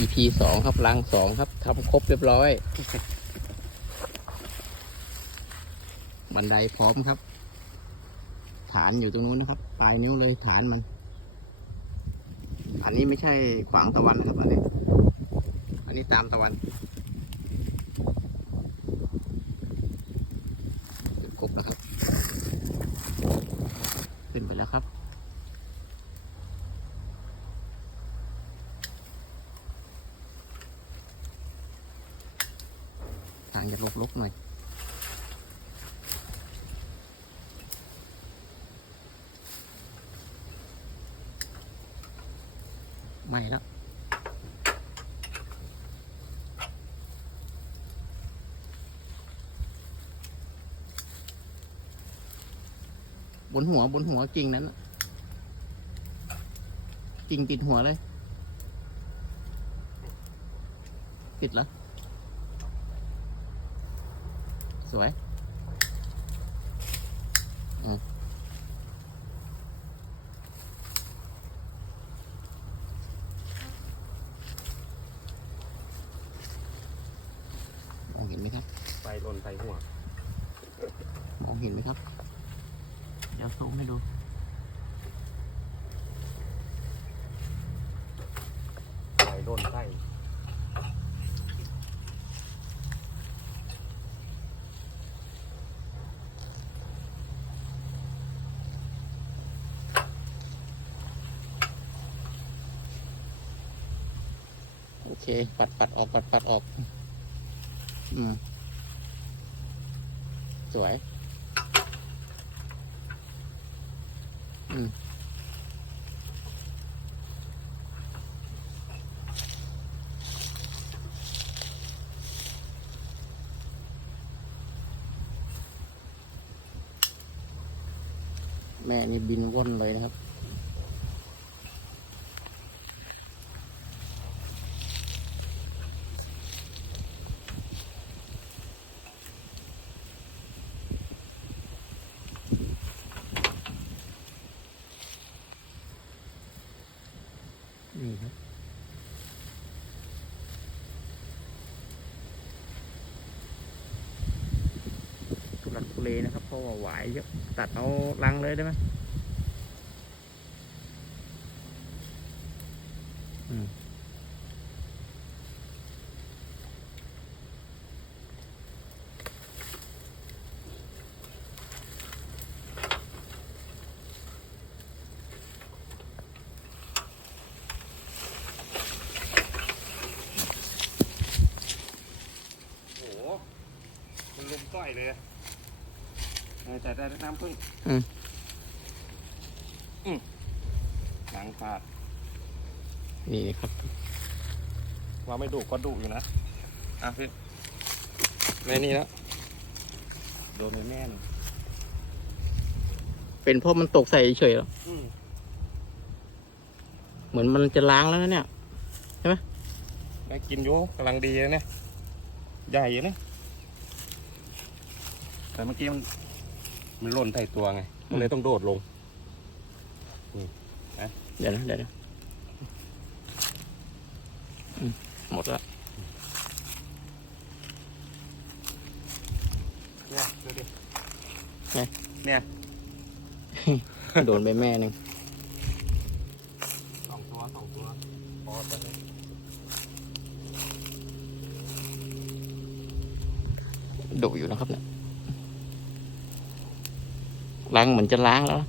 EP สองครับรังสองครับทำครบเรียบร้อย บันไดพร้อมครับ ฐานอยู่ตรงนู้นนะครับ ปลายนิ้วเลยฐานมัน อันนี้ไม่ใช่ขวางตะวันนะครับ อันนี้ อันนี้ตามตะวันครบแล้วครับ ขึ้นไปแล้วครับางจะลกๆหน่อยไม่แล้วบนหัวบนหัวกิ่งนั้นกิ่งติดหัวเลย ติดแล้ว สวยอืมมองเห็นไหมครับ ไฟลนไฟหัว มองเห็นไหมครับ เดี๋ยวซูมให้ดูไฟลนไฟ เค ปัดปัดออก ปัดปัดออก อืม สวย อืม แม่นี่บินว่อนเลยนะครับ ทุลักทุเลนะครับเพราะว่าหวายเยอะตัดเอาลังเลยได้ไหมอืมโอ้โหมันลุมต้อยเลยเออ แต่ได้น้ำพึ่งอืมอืมหนังขาดนี่ครับว่าไม่ดุก็ดุอยู่นะอะพี่แม่นี่แล้วโดนไปแม่นเป็นเพราะมันตกใส่เฉยๆเหรออืมเหมือนมันจะล้างแล้วนะเนี่ยได้กินอยู่กำลังดีเลยเนี่ยใหญ่อยู่นะแต่เมื่อกี้มัน มันหล่นใส่ตัวไงมันเลยต้องโดดลงเดี๋ยวนะเดี๋ยวนะอืมหมดแล้วเนี่ยดูดิไหนเนี่ย โดนไปแม่หนึ่งสองตัวสองตัวพอตอนนี้ดุอยู่นะครับเนี่ย ล้างเหมือนจะล้างแล้วนะ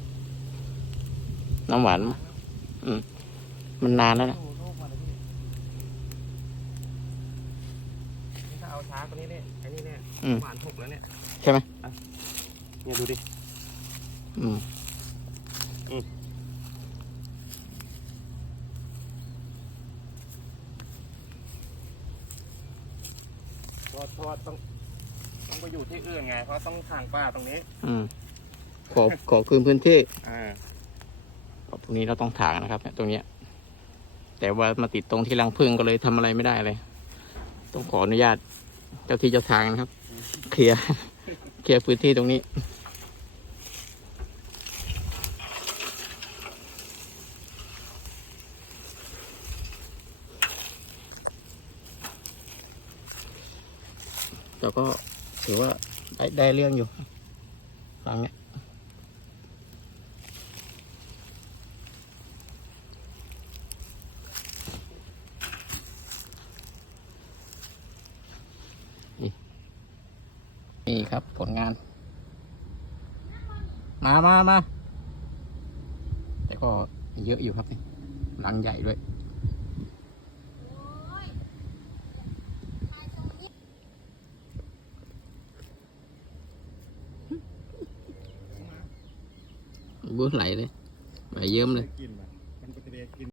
น้ำหวานมอืมมันนานแล้วนะดูลูกมาเลยพี่นี่ถ้าเอาช้ากว่านี้เนี่ยไอ้นี่เนี่ยอืมหวานหกแล้วเนี่ย ใช่ไหมอะเนี่ยดูดิ อืมเพราะเพราะว่าต้องต้องไปอยู่ที่อื่นไง เพราะต้องทางป้าตรงนี้ อืม ขอขอคืนพื้นที่อ่ตรงนี้เราต้องถางนะครับเนี่ยตรงเนี้ย แต่ว่ามาติดตรงที่รังพึ่งก็เลยทำอะไรไม่ได้เลย ต้องขออนุญาตเจ้าที่เจ้าทางนะครับ เคลียเคลียพื้นที่ตรงนี้เราก็ถือว่าได้ไดเรื่องอยู่หลังเนี้ย ครับ ผลงาน มามามาแต่ก็เยอะอยู่ครับนี่รังใหญ่ด้วยเบื้อไหลเลยไหลเยิ้มเลยกินไหม